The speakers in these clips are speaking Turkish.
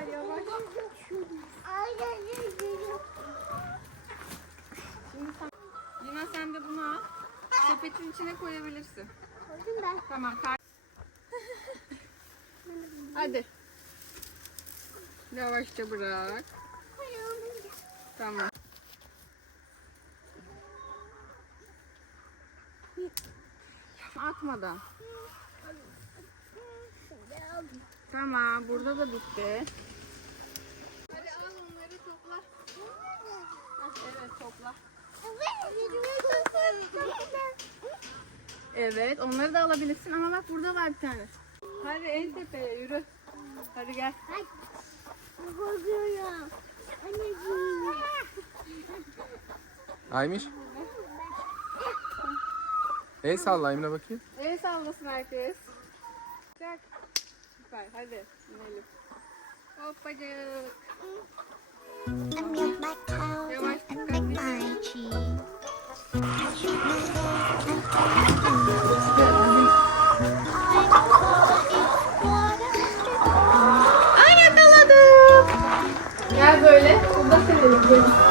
güzel yavaş. Lina sen de bunu al. Sepetin içine koyabilirsin. Tamam. kar- Hadi. Yavaşça bırak. Tamam. Atmadan. Tamam. Burada da bitti. Hadi al onları topla. Evet topla. Evet onları da alabilirsin ama bak burada var bir tane. Hadi en tepeye yürü. Hadi gel. Korkuyorum. Anneciğim. Aymiş. El salla Emine bakayım. El sallasın herkes. Çak. Süper hadi inelim. Hoppacık. Yavaş. Ay yakaladım. Gel böyle. Burada sevelim.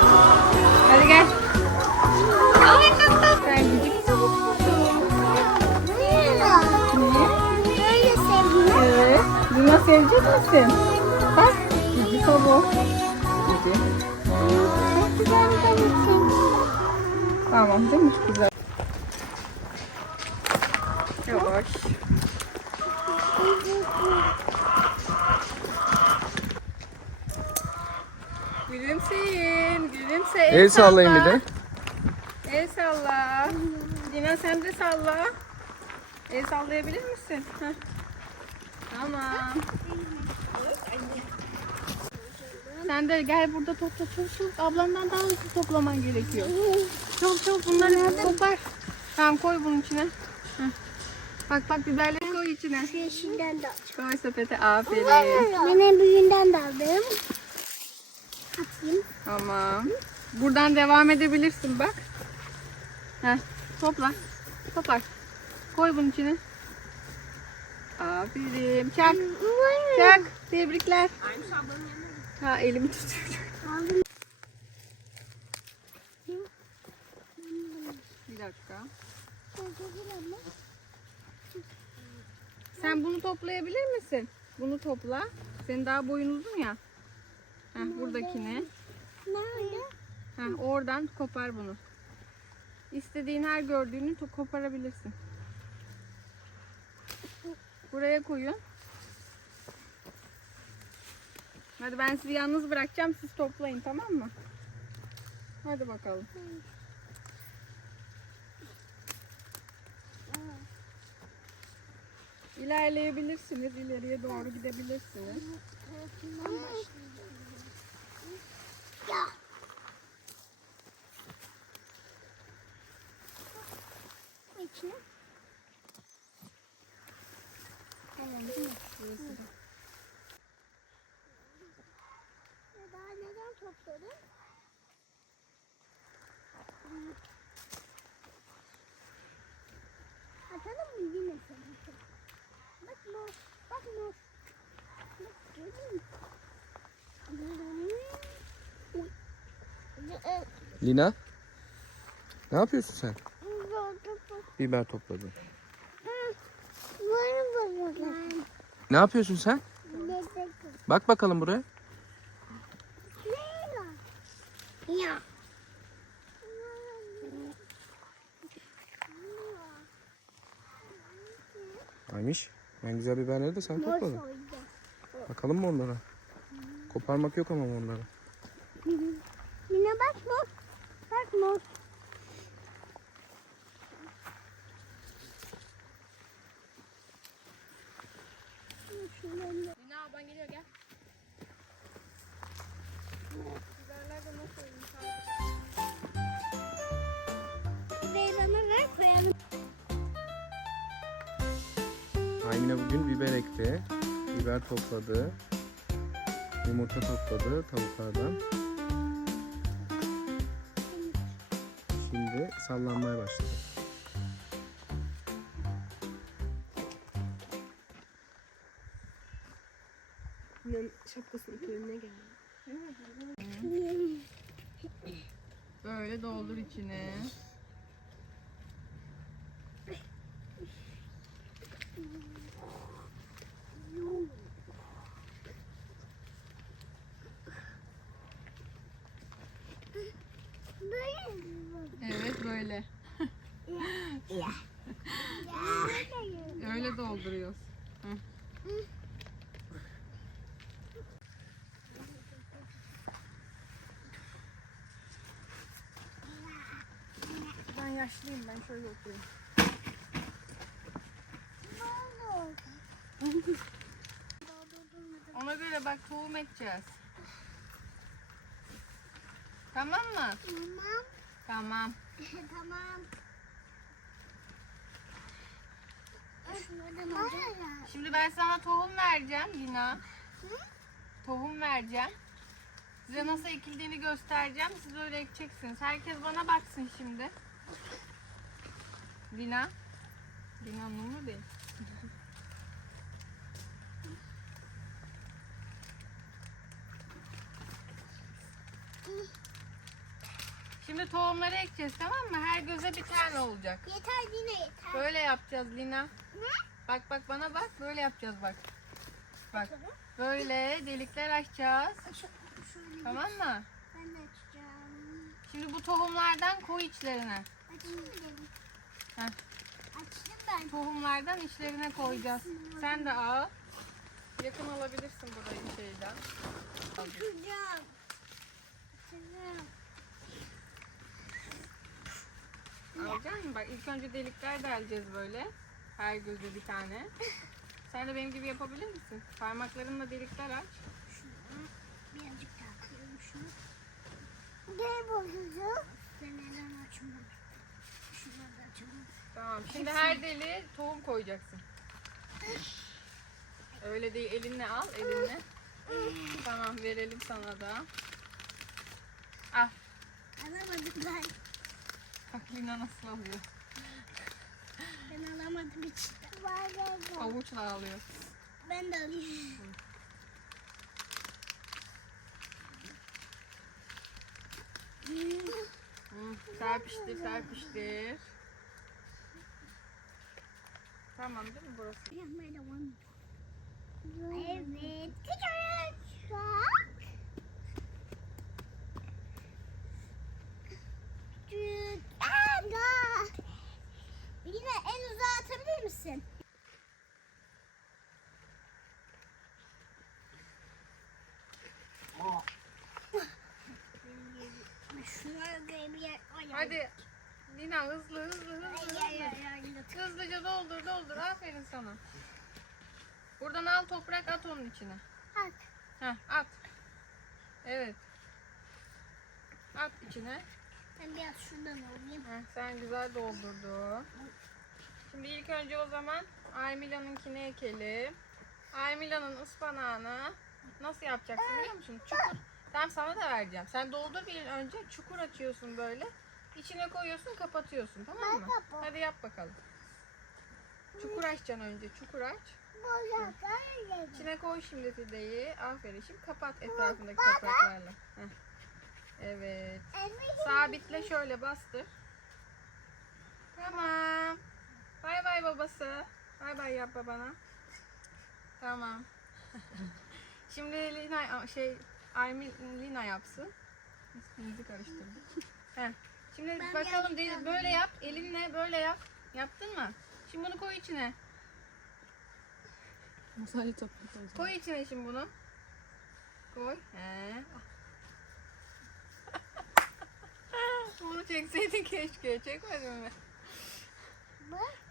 Sevecek misin? Bak. Cici sobu. Cici. Çok güzel bir tavuğsun. Tamam değil mi? Çok güzel. Yavaş. Gülümseyin. Gülümse. El sallayın bir de. El salla. Lina sen de salla. El sallayabilir misin? Heh. Tamam. Sen de gel burada topla çok çok. Ablandan daha hızlı toplaman gerekiyor. Çok çok bunları toplar. Tamam koy bunun içine. Heh. Bak bak biberleri koy içine. Yeşilden de Koy sepete aferin. Ben en büyüğünden de aldım. Atayım. Tamam. Buradan devam edebilirsin bak. Heh, topla. Toplar. Koy bunun içine. Aferin. Çak. Çak. Tebrikler. Ha elimi tutuyor. Bir dakika. Sen bunu toplayabilir misin? Bunu topla. Senin daha boyun uzun ya. Heh, buradakini. Heh, oradan kopar bunu. İstediğin her gördüğünü koparabilirsin. Buraya koyun. Hadi ben sizi yalnız bırakacağım. Siz toplayın tamam mı? Hadi bakalım. İlerleyebilirsiniz. ileriye doğru gidebilirsiniz. İçine. Tamam değil mi? Ya Daha neden topladın? Atalım mı yine seni? Bak mor, bak mor. Bak görüyor musun? Uy. Ee, Lina. Ne yapıyorsun sen? Biber topladın. Ne yapıyorsun sen? Bak bakalım buraya. Ya. Aymiş. En güzel biberleri de sen topladın. Bakalım mı onlara? Koparmak yok ama onları. Yine bak. Bak mor. Lina ablan geliyor gel. Biberler de nasıl olmuş? Ver koyalım. Aymine bugün biber ekti. Biber topladı. Yumurta topladı tavuklardan. Şimdi sallanmaya başladı. Şapkasının önüne geldi. Böyle doldur içine. Böyle. Evet böyle. Öyle dolduruyoruz. Hı. Ben yaşlıyım ben şöyle oturayım. Ona göre bak tohum ekeceğiz. Tamam mı? Tamam. Tamam. tamam. Şuradan alacağım. Şimdi ben sana tohum vereceğim Lina. Tohum vereceğim. Size nasıl ekildiğini göstereceğim. Siz öyle ekeceksiniz. Herkes bana baksın şimdi. Lina. Lina mu değil. Şimdi tohumları ekeceğiz tamam mı? Her göze bir tane olacak. Yeter yine yeter. Böyle yapacağız Lina. Bak bak bana bak. Böyle yapacağız bak. Bak. Böyle delikler açacağız. Tamam mı? ben açacağım. Şimdi bu tohumlardan koy içlerine. Açayım? Heh. Açtım ben. Tohumlardan içlerine koyacağız. Sen de al. Yakın alabilirsin burayı şeyden. Açacağım. Açacağım. Alacak mısın? Bak ilk önce delikler deleceğiz böyle. Her göze bir tane. Sen de benim gibi yapabilir misin? Parmaklarınla delikler aç. Şunu birazcık daha kırıyorum şunu. Ne bozucu? Ben neden açmadım? Şunu da açalım. Tamam. Şimdi her deliğe tohum koyacaksın. Öyle değil. Elinle al. Elinle. Tamam. Verelim sana da. Al. Alamadım ben. Bak Lina nasıl alıyor. Ben alamadım hiç. Avuçla alıyor. Ben de alayım. Hı, serpiştir, serpiştir. Tamam değil mi burası? Evet. Çıkar. Bak. Küçük. Anda. Yine en uzağa atabilir misin? Şuna göre bir yer ayar. Hadi. Lina hızlı hızlı hızlı. hızlı. Hızlıca doldur doldur. Aferin sana. Buradan al toprak at onun içine. At. Heh, at. Evet. At içine. Ben biraz şuradan alayım. Heh, sen güzel doldurdun. Şimdi ilk önce o zaman Aymila'nınkini ekelim. Aymila'nın ıspanağını nasıl yapacaksın biliyor musun? Çukur. Tamam sana da vereceğim. Sen doldur bir önce çukur açıyorsun böyle. İçine koyuyorsun kapatıyorsun tamam mı? kapat. Hadi yap bakalım. Çukur açacaksın önce. Çukur aç. İçine koy şimdi fideyi. Aferin. Şimdi kapat etrafındaki topraklarla. Heh. Evet. Sabitle şöyle bastır. Tamam. Bay bay babası. Bay bay yap babana. Tamam. Şimdi Lina şey Aymin Lina yapsın. İsminizi karıştırdım. Heh. Şimdi Ben bakalım de- böyle yap. Elinle böyle yap. Yaptın mı? Şimdi bunu koy içine. Masayı toplayacağım. Koy içine şimdi bunu. Koy. He. bunu çekseydin keşke. Çekmedin mi?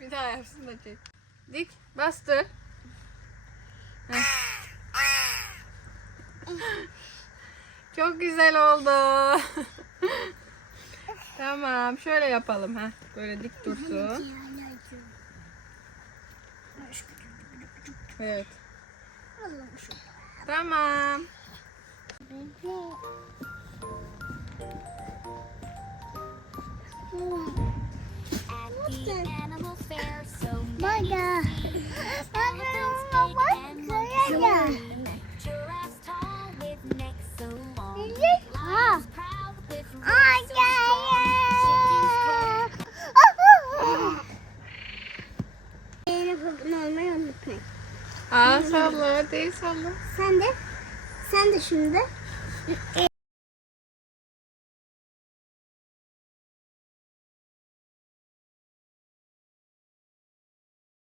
Bir daha yapsın da çek. Dik. Bastır. Heh. Çok güzel oldu. tamam. Şöyle yapalım. ha. Böyle dik dursun. Evet. Tamam. Evet el. Sen de. Sen de şimdi.